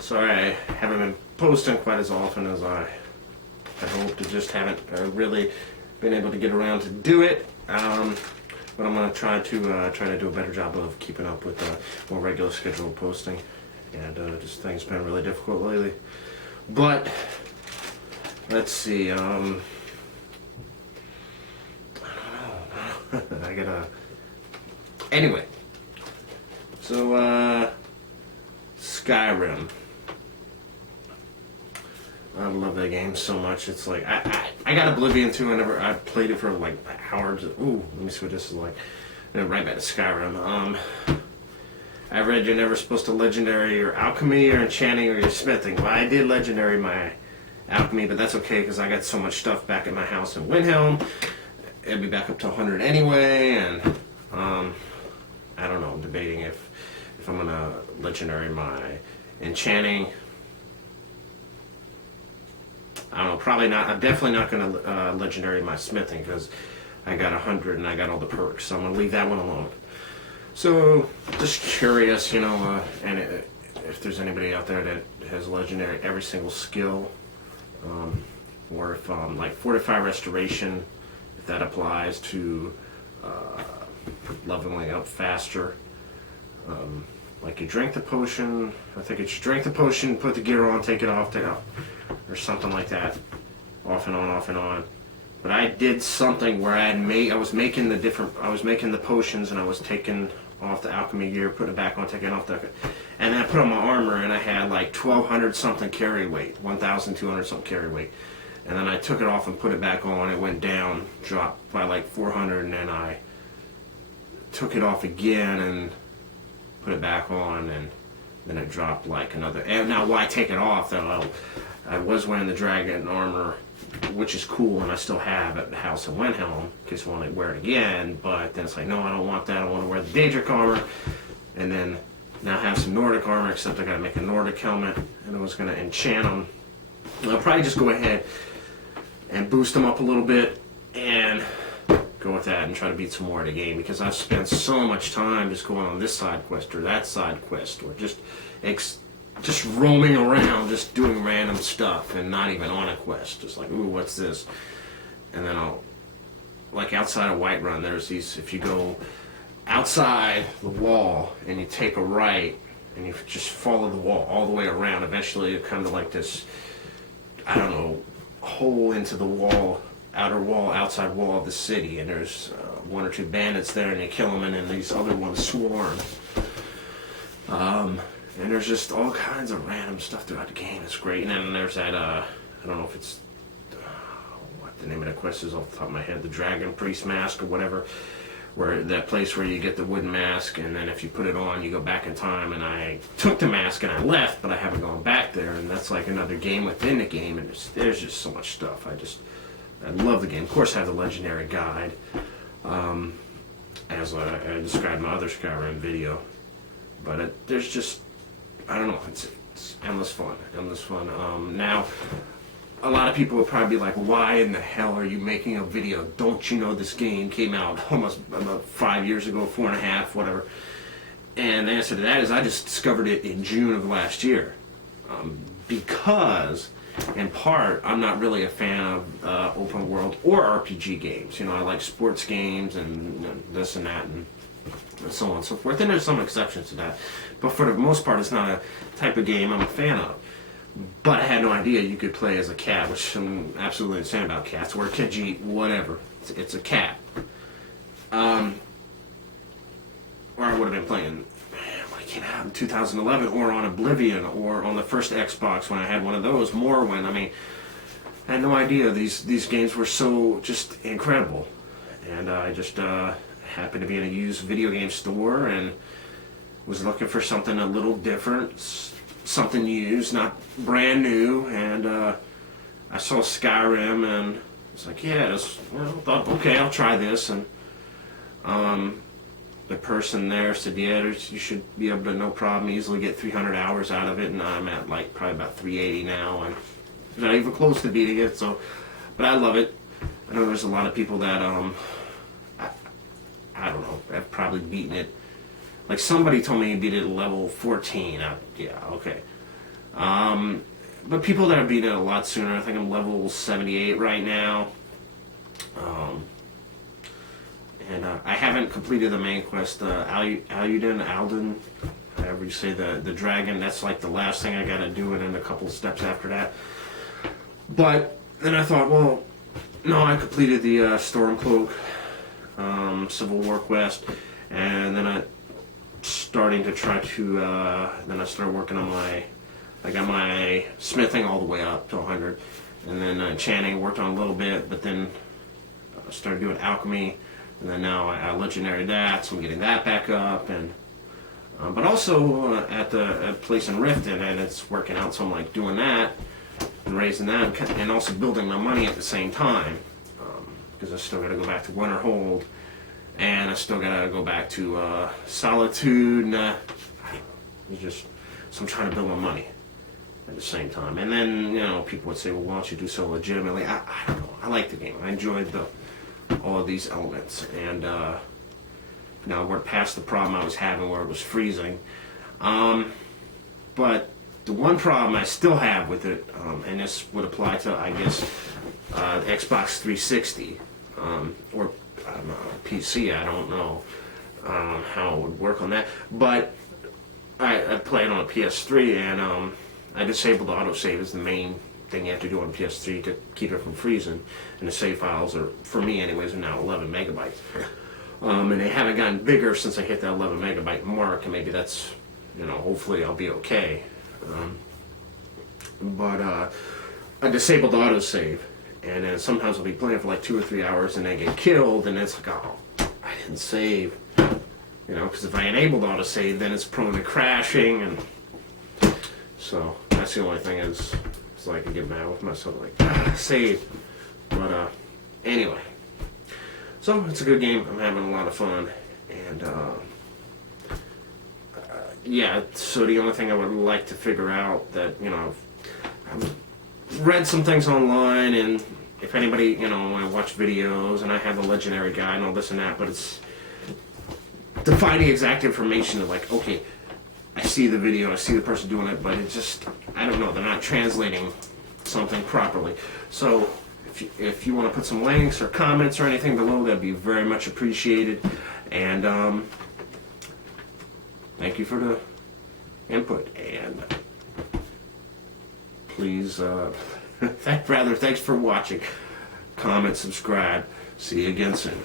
Sorry I haven't been posting quite as often as I hoped. I just haven't really been able to get around to do it. But I'm gonna try to do a better job of keeping up with more regular scheduled posting. And just things been really difficult lately. But let's see. I don't know. I gotta. Anyway. So Skyrim. I love that game so much. It's like I got Oblivion too. I played it for like hours. Ooh, let me see what this is like. And right back to Skyrim. I read you're never supposed to legendary your alchemy or enchanting or your smithing. Well, I did legendary my alchemy, but that's okay because I got so much stuff back at my house in Windhelm. It'll be back up to 100 anyway, and I don't know. I'm debating if I'm gonna legendary my enchanting. I don't know, probably not. I'm definitely not going to legendary my smithing because I got 100 and I got all the perks, so I'm going to leave that one alone. So, just curious, and if there's anybody out there that has legendary every single skill, or if like Fortify Restoration, if that applies to leveling up faster. Like you drink the potion, I think it's drink the potion, put the gear on, take it off, or something like that, off and on, off and on. But I did something where I was making the potions, and I was taking off the alchemy gear, putting it back on, taking off and then I put on my armor, and I had like 1,200 something carry weight, 1,200 something carry weight, and then I took it off and put it back on. It went down, dropped by like 400, and then I took it off again and put it back on, and then it dropped like another. And now, why take it off? Though I was wearing the dragon armor, which is cool, and I still have at the house in Windhelm in case I want to wear it again. But then it's like, no, I don't want that. I want to wear the Daedric armor, and then now have some Nordic armor. Except I got to make a Nordic helmet, and I was going to enchant them. I'll probably just go ahead and boost them up a little bit, and go with that and try to beat some more of the game, because I've spent so much time just going on this side quest or that side quest, or just roaming around, just doing random stuff and not even on a quest. Just like, ooh, what's this? And then like outside of Whiterun, there's these, if you go outside the wall and you take a right and you just follow the wall all the way around, eventually you come to like this, I don't know, hole into the wall, outer wall, outside wall of the city, and there's one or two bandits there, and you kill them, and then these other ones swarm. And there's just all kinds of random stuff throughout the game. It's great. And then there's that, I don't know if it's, what the name of the quest is off the top of my head, the Dragon Priest Mask or whatever, where that place where you get the wooden mask, and then if you put it on, you go back in time. And I took the mask and I left, but I haven't gone back there, and that's like another game within the game, and there's just so much stuff. I love the game. Of course, I have the legendary guide, as I described in my other Skyrim video. But there's just, I don't know, it's endless fun, endless fun. Now, a lot of people would probably be like, why in the hell are you making a video? Don't you know this game came out almost about 5 years ago, 4.5, whatever? And the answer to that is I just discovered it in June of last year. Because, in part, I'm not really a fan of open world or RPG games. I like sports games and this and that and so on and so forth. And there's some exceptions to that. But for the most part, it's not a type of game I'm a fan of. But I had no idea you could play as a cat, which I'm absolutely insane about cats, or a Khajiit, whatever. It's a cat. Or I would have been playing when it came out in 2011, or on Oblivion, or on the first Xbox when I had one of those, Morrowind. I mean, I had no idea these games were so just incredible. And I just happened to be in a used video game store and was looking for something a little different, something used, not brand new, and I saw Skyrim, and it's like, yeah, thought, okay, I'll try this, and the person there said, yeah, you should be able to, no problem, easily get 300 hours out of it, and I'm at like probably about 380 now, and not even close to beating it, so, but I love it. I know there's a lot of people that, I don't know, have probably beaten it. Like somebody told me he beat it at level 14. Yeah, okay. But people that have beaten it a lot sooner. I think I'm level 78 right now. And I haven't completed the main quest, Alden, however you say the dragon. That's like the last thing I gotta do, and then a couple of steps after that. But then I thought, well, no, I completed the Stormcloak Civil War quest, and then I starting to try to. Then I started working on I got my smithing all the way up to 100, and then enchanting worked on a little bit, but then I started doing alchemy, and then now I legendary that, so I'm getting that back up, and but also at the place in Riften, and it's working out, so I'm like doing that and raising that, and also building my money at the same time, because I still got to go back to Winterhold, and I still got to go back to Solitude, and so I'm trying to build my money at the same time. And then, people would say, well, why don't you do so legitimately? I don't know. I like the game. I enjoyed all of these elements. And now we're past the problem I was having where it was freezing. But the one problem I still have with it, and this would apply to, I guess, the Xbox 360, or I don't know, PC, I don't know how it would work on that. But I played on a PS3, and I disabled autosave as the main thing you have to do on PS3 to keep it from freezing. And the save files are, for me anyways, are now 11 megabytes. And they haven't gotten bigger since I hit that 11 megabyte mark, and maybe that's, hopefully I'll be okay. But I disabled autosave, and then sometimes I'll be playing for like 2 or 3 hours and then get killed, and it's like, oh, I didn't save. Because if I enabled autosave, then it's prone to crashing, and so that's the only thing is I can get mad with myself, like, save. But anyway, so it's a good game. I'm having a lot of fun, and yeah. So the only thing I would like to figure out that I've read some things online, and if anybody when I watch videos, and I have the legendary guide and all this and that, but it's to find the exact information of like, okay, I see the video, I see the person doing it, but it just, I don't know, they're not translating something properly. So if you want to put some links or comments or anything below, that'd be very much appreciated. And thank you for the input, and please, thanks for watching. Comment, subscribe. See you again soon.